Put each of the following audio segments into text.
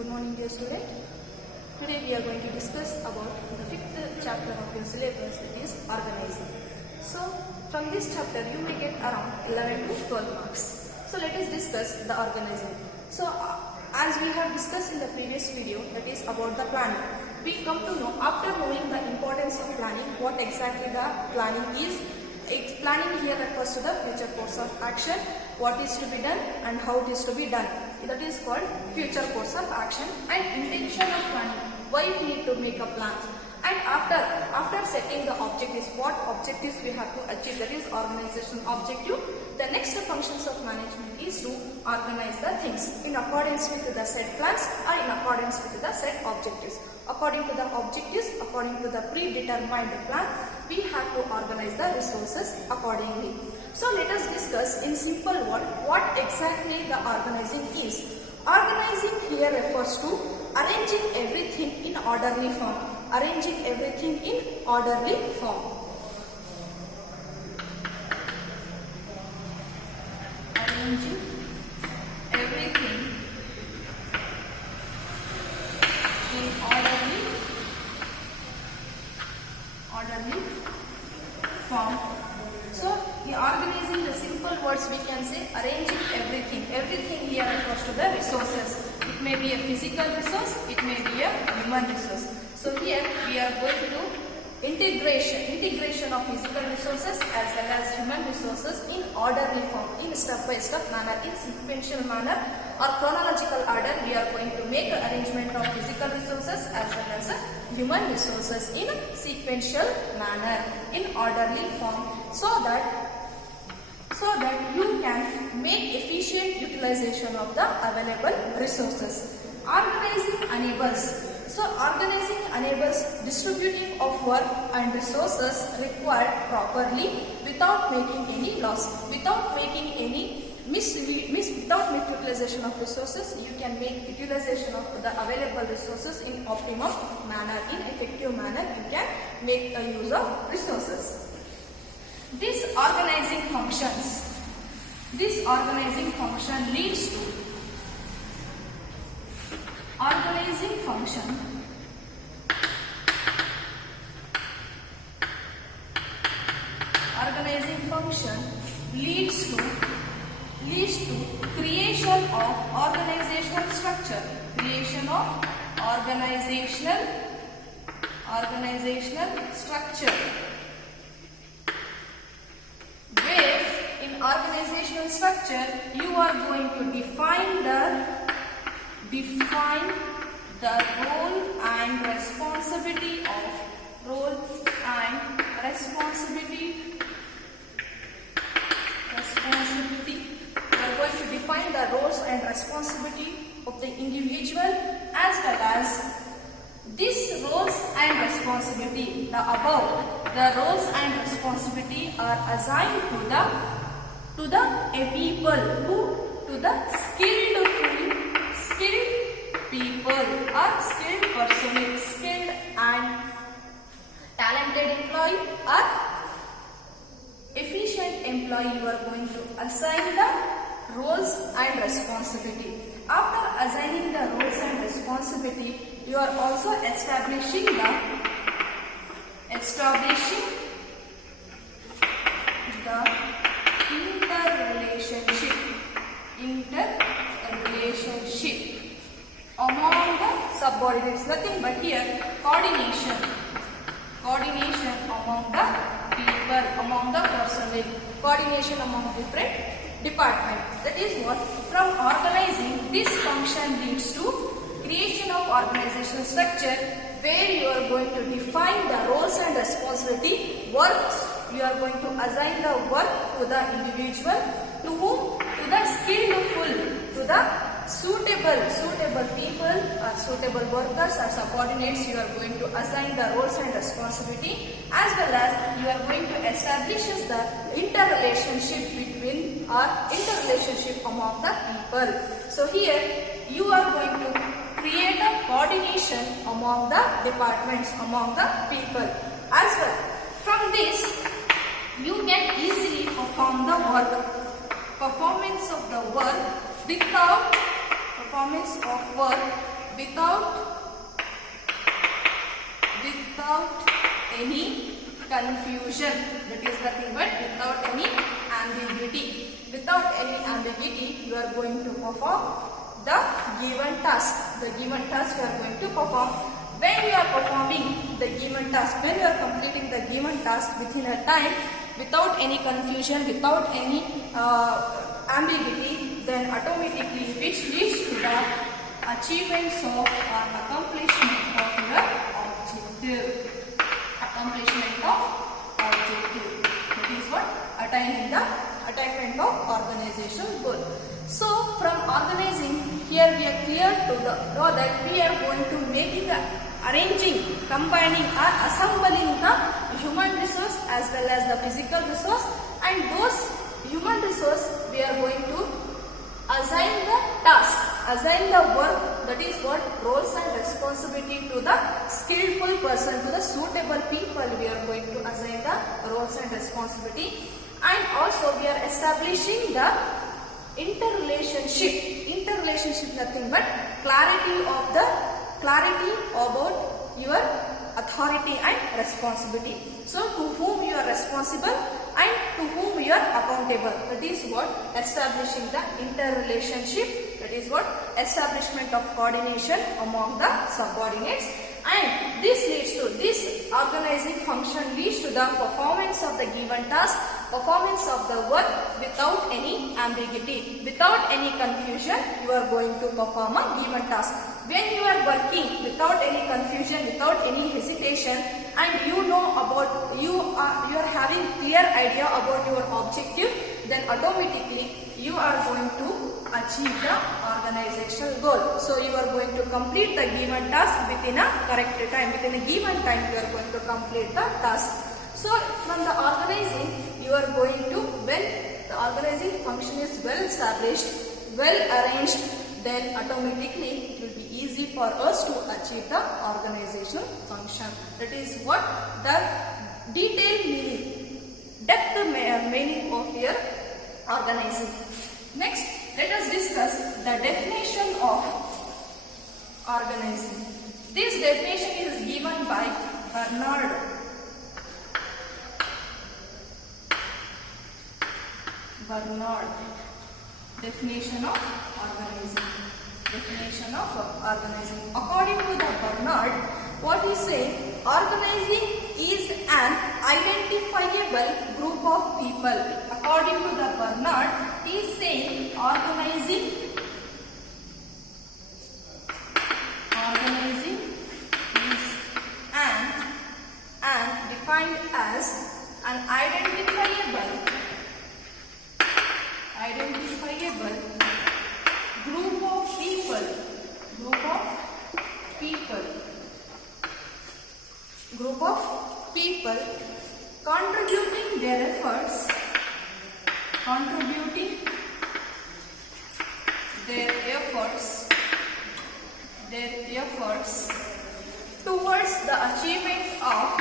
Good morning, dear student. Today we are going to discuss about the fifth chapter of your syllabus, that is organizing. So, from this chapter you may get around 11 to 12 marks. So, let us discuss the organizing. So, as we have discussed in the previous video, that is about the planning. We come to know, after knowing the importance of planning, what exactly the planning is. Planning here refers to the future course of action, what is to be done and how it is to be done. That is called future course of action and intention of planning. Why we need to make a plan. And after setting the objectives, what objectives we have to achieve, that is organization objective. The next functions of management is to organize the things in accordance with the set plans or in accordance with the set objectives. According to the objectives, according to the predetermined plan, we have to organize the resources accordingly. So let us discuss in simple word what exactly the organizing is. Organizing here refers to arranging everything in orderly form. Arranging everything in orderly form. Arranging everything in orderly form. So, in organizing the simple words we can say arranging everything. Everything here refers to the resources. It may be a physical resource, it may be a human resource. So here we are going to integration of physical resources as well as human resources in orderly form, in step-by-step manner, in sequential manner or chronological order. We are going to make arrangement of physical resources as well as human resources in sequential manner, in orderly form, so that you can make efficient utilization of the available resources. Organizing enables distributing of work and resources required properly without making any loss, without making any without utilization of resources. You can make utilization of the available resources in optimum manner, in effective manner. You can make a use of resources. This organizing function leads to organizing function leads to creation of organizational structure, where in organizational structure you are going to define the role and responsibility. You are going to define the roles and responsibility of the individual as well as these roles and responsibility. The roles and responsibility are assigned to the people, to the skilled people or skilled personnel, skilled and talented employee or efficient employee. You are going to assign the roles and responsibility. After assigning the roles and responsibility, you are also establishing the interrelationship among the subordinates. Nothing but here coordination among the people, among the personnel, coordination among different departments. That is what from organizing this function leads to creation of organizational structure, where you are going to define the roles and responsibility, works. You are going to assign the work to the individual, to whom? To the skillful, to the suitable people or suitable workers or subordinates. You are going to assign the roles and responsibility, as well as you are going to establish the interrelationship among the people. So here you are going to create a coordination among the departments, among the people as well. From this you can easily perform the work. Performance of work without any confusion. That is the thing, but without any ambiguity. Without any ambiguity, you are going to perform the given task. The given task you are going to perform. When you are performing the given task, when you are completing the given task within a time, without any confusion, without any ambiguity, then automatically which leads to the achievements of or accomplishment of your objective. Accomplishment of objective. That is what? Attaining the attainment of organizational goal. So from organizing, here we are clear to know that we are going to making the arranging, combining or assembling the human resource as well as the physical resource, and those human resource we are going to assign the task, assign the work, that is what roles and responsibility to the skillful person, to the suitable people we are going to assign the roles and responsibility. And also we are establishing the interrelationship nothing but clarity about your authority and responsibility. So to whom you are responsible and to whom you are accountable. That is what establishing the interrelationship. That is what establishment of coordination among the subordinates. And this organizing function leads to the performance of the given task, performance of the work without any ambiguity, without any confusion. You are going to perform a given task. When you are working without any confusion, without any hesitation, and you know about you are having clear idea about your objective, then automatically you are going to achieve the organizational goal. So you are going to complete the given task within a correct time. Within a given time you are going to complete the task. So from the organizing, you are going to, when the organizing function is well established, well arranged, then automatically it will be easy for us to achieve the organizational function. That is what the detailed meaning, depth meaning of your organizing. Next, let us discuss the definition of organizing. This definition is given by Bernard. Definition of organizing. According to the Bernard, what he say? Organizing is an identifiable group of people. According to the Bernard, he is saying organizing is an defined as an identifiable group of people contributing their efforts towards the attainment of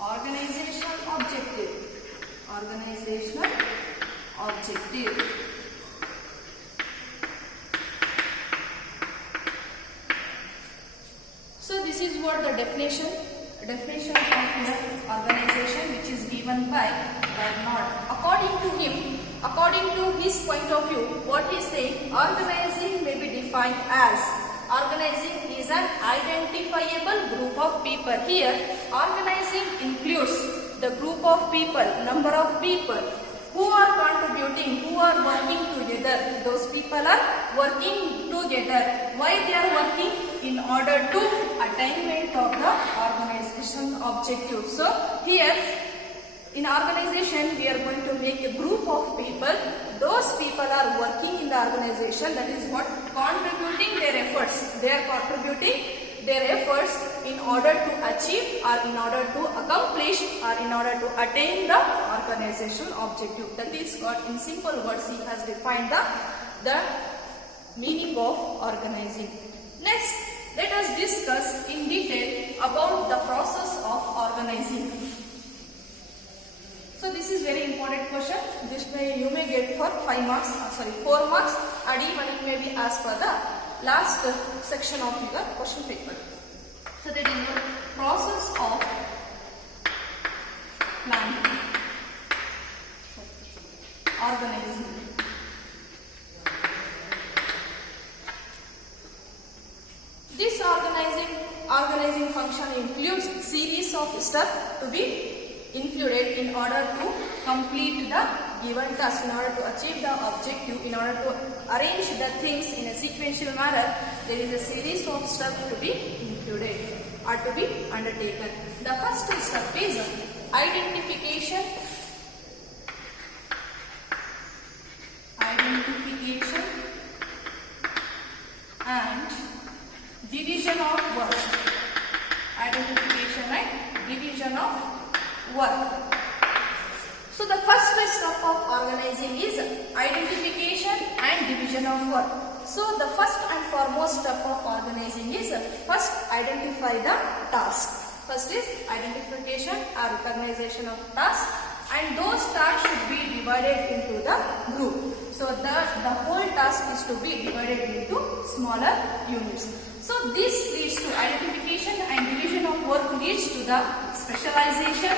organizational objective. So this is what the definition of your organization, which is given by Bernard. According to his point of view, what he is saying, organizing may be defined as, organizing is an identifiable group of people. Here, organizing includes the group of people, number of people who are contributing, who are working together. Those people are working together. Why they are working? In order to attainment of the organization objective. So here, in organization, we are going to make a group of people. Those people are working in the organization. That is what? Contributing their efforts. They are contributing their efforts in order to achieve or in order to accomplish or in order to attain the organizational objective. That is what, in simple words, he has defined the meaning of organizing. Next, let us discuss in detail about the process of organizing. So this is very important question. This you may get for 5 marks, 4 marks, and even it may be asked for the last section of your question paper. So that is the process of planning, organizing. This organizing function includes series of steps to be included in order to complete the given task, in order to achieve the objective, in order to arrange the things in a sequential manner. There is a series of steps to be included or to be undertaken. The first step is identification and division of work. Identification and division of work. So the first step of organizing is identification and division of work. So the first and foremost step of organizing is first identify the task. First is identification or recognition of tasks, and those tasks should be divided into the group. So the whole task is to be divided into smaller units. So this leads to identification and division of work, leads to the specialization,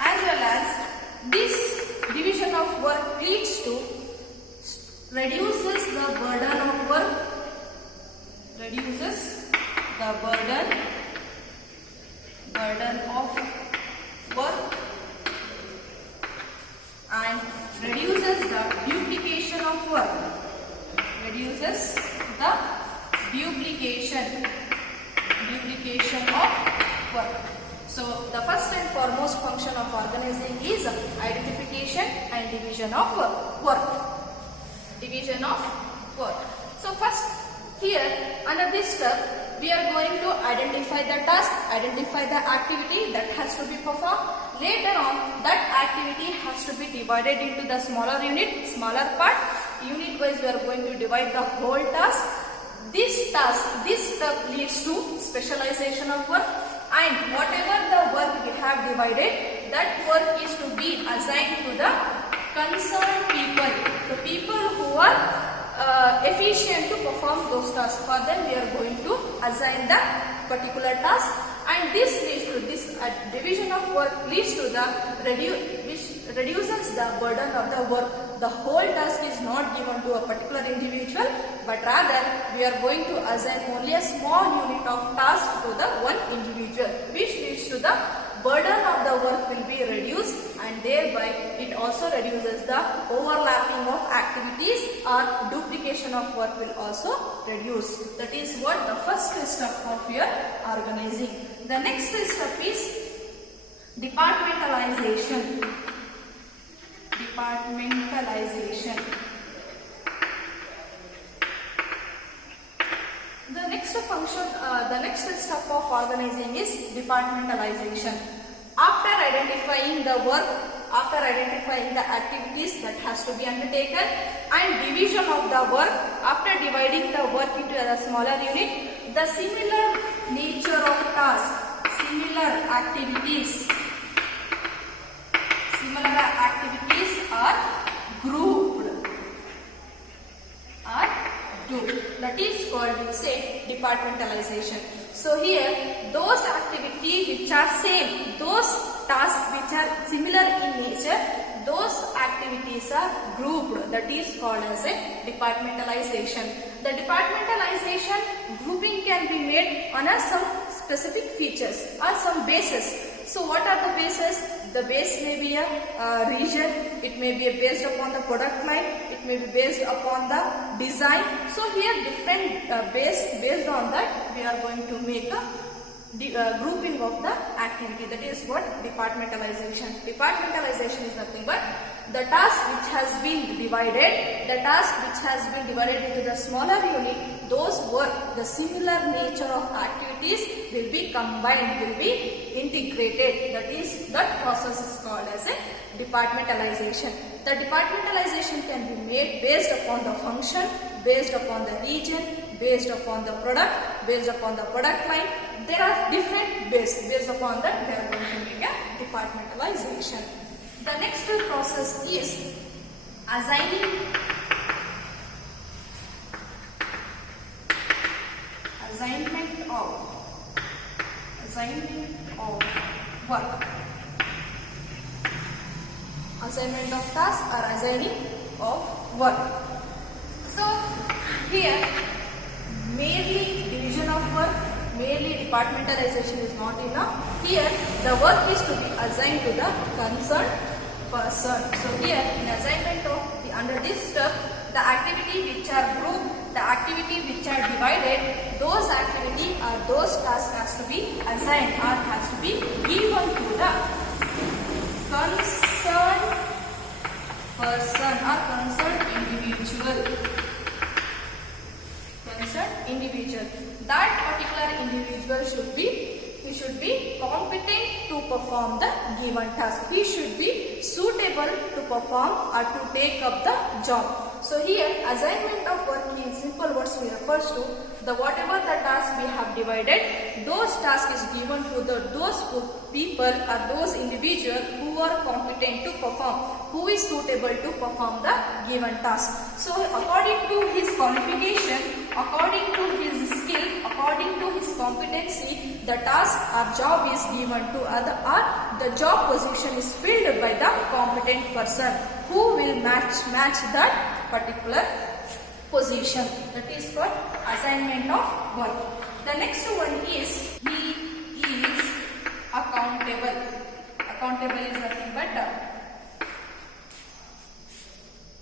as well as this division of work leads to reduces the burden of work, and reduces the duplication of work, So the first and foremost function of organizing is identification and division of work. So first here under this step we are going to identify the task, identify the activity that has to be performed. Later on that activity has to be divided into the smaller part. Unit wise we are going to divide the whole task. This step leads to specialization of work, and whatever the work we have divided, that work is to be assigned to the concerned people, the people who are efficient to perform those tasks. For them we are going to assign the particular task, and this leads to division of work leads to the which reduces the burden of the work. The whole task is not given to a particular individual, but rather we are going to assign only a small unit of task to the one individual, which leads to the burden of the work will be reduced, and thereby it also reduces the overlapping of activities, or duplication of work will also reduce. That is what the first step of your organizing. The next step is departmentalization. The next step of organizing is departmentalization. After identifying the work, after identifying the activities that has to be undertaken, and division of the work, after dividing the work into a smaller unit, the similar nature of task, similar activities are grouped. That is called, we say, departmentalization. So here those activities which are same, those tasks which are similar in nature, those activities are grouped. That is called as a departmentalization. The departmentalization grouping can be made on some specific features or some bases. So what are the bases? The base may be a region, it may be based upon the product line, it may be based upon the design. So here different based on that we are going to make a grouping of the activity. That is what departmentalization. Departmentalization is nothing but the task which has been divided, into the smaller unit, those work, the similar nature of activities will be combined, will be integrated. That process is called as a departmentalization. The departmentalization can be made based upon the function, based upon the region, based upon the product, based upon the product line. There are different based upon that they are going to make a departmentalization. The next process is assignment of work. Assignment of task or assigning of work. So here merely division of work, merely departmentalization is not enough. Here the work is to be assigned to the concerned person. So here in assignment of under this step, the activity which are grouped, the activity which are divided, those activity or those tasks has to be assigned or has to be given to the concerned person or concerned individual. That particular individual should be competent to perform the given task. He should be suitable to perform or to take up the job. So here assignment of work in simple words we refers to the whatever the task we have divided, those tasks is given to those people or those individuals who are competent to perform, who is suitable to perform the given task. So according to his qualification, according to his skill, according to his competency, the task or job is given to or the job position is filled by the competent person who will match that particular position. That is what assignment of work. The next one is he is accountable. Accountable is nothing but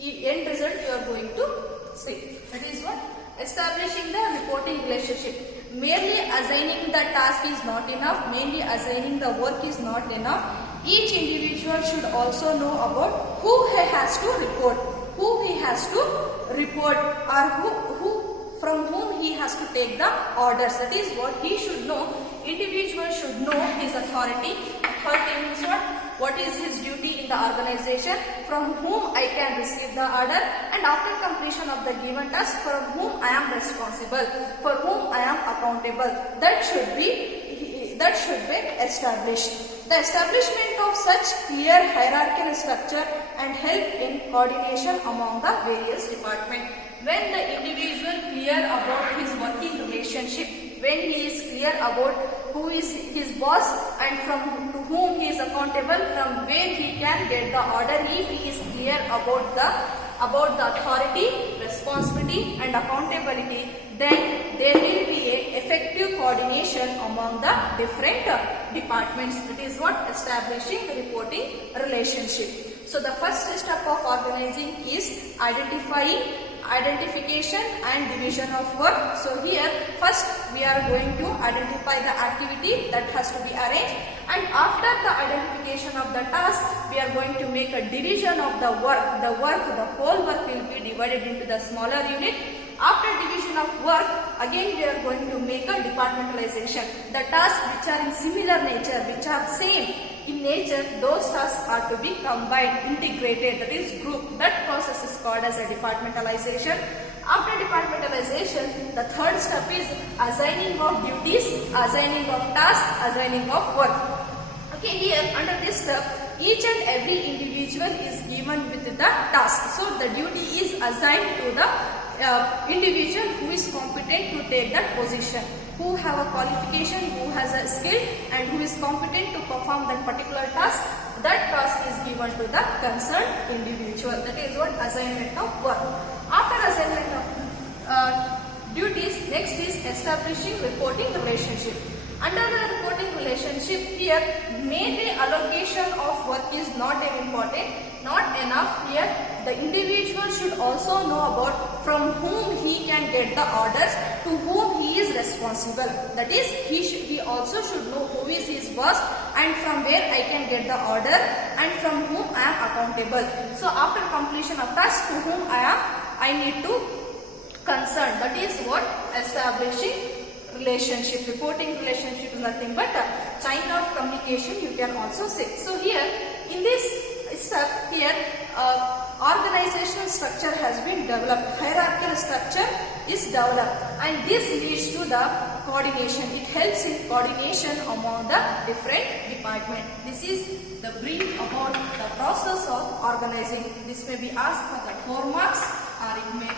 end result you are going to see. That is what establishing the reporting relationship. Merely assigning the task is not enough. Mainly assigning the work is not enough. Each individual should also know about who he has to report, or from whom he has to take the orders. That is what he should know. Individual should know his authority. Authority means what is his duty in the organization, from whom I can receive the order, and after completion of the given task, from whom I am responsible, for whom I am accountable. That should be established. The establishment of such clear hierarchical structure and help in coordination among the various departments. When the individual clear about his working relationship, when he is clear about who is his boss and to whom he is accountable, from where he can get the order, if he is clear about the authority, responsibility and accountability, then there will be a effective coordination among the different departments. It is what establishing reporting relationship. So the first step of organizing is identification and division of work. So here first we are going to identify the activity that has to be arranged, and after the identification of the task we are going to make a division of the work. The whole work will be divided into the smaller unit. After division of work, again we are going to make a departmentalization. The tasks which are in similar nature, which are same in nature, those tasks are to be combined, integrated, that is group. That process is called as a departmentalization. After departmentalization, the third step is assigning of duties, assigning of tasks, assigning of work. Okay, here under this step, each and every individual is given with the task. So the duty is assigned to the individual who is competent to take that position, who have a qualification, who has a skill and who is competent to perform that particular task. That task is given to the concerned individual. That is what assignment of work. After assignment of duties, next is establishing reporting relationship. Under the reporting relationship, here mainly allocation of work is not important, not enough. Here the individual should also know about from whom he can get the orders, to whom he is responsible. That is, he also should know who is his boss and from where I can get the order and from whom I am accountable. So after completion of task, to whom I need to concern. That is what establishing relationship. Reporting relationship is nothing but a chain of communication, you can also say. So here in this step, here organizational structure has been developed, hierarchical structure is developed, and this leads to the coordination. It helps in coordination among the different department. This is the brief about the process of organizing. This may be asked for the 4 marks or it may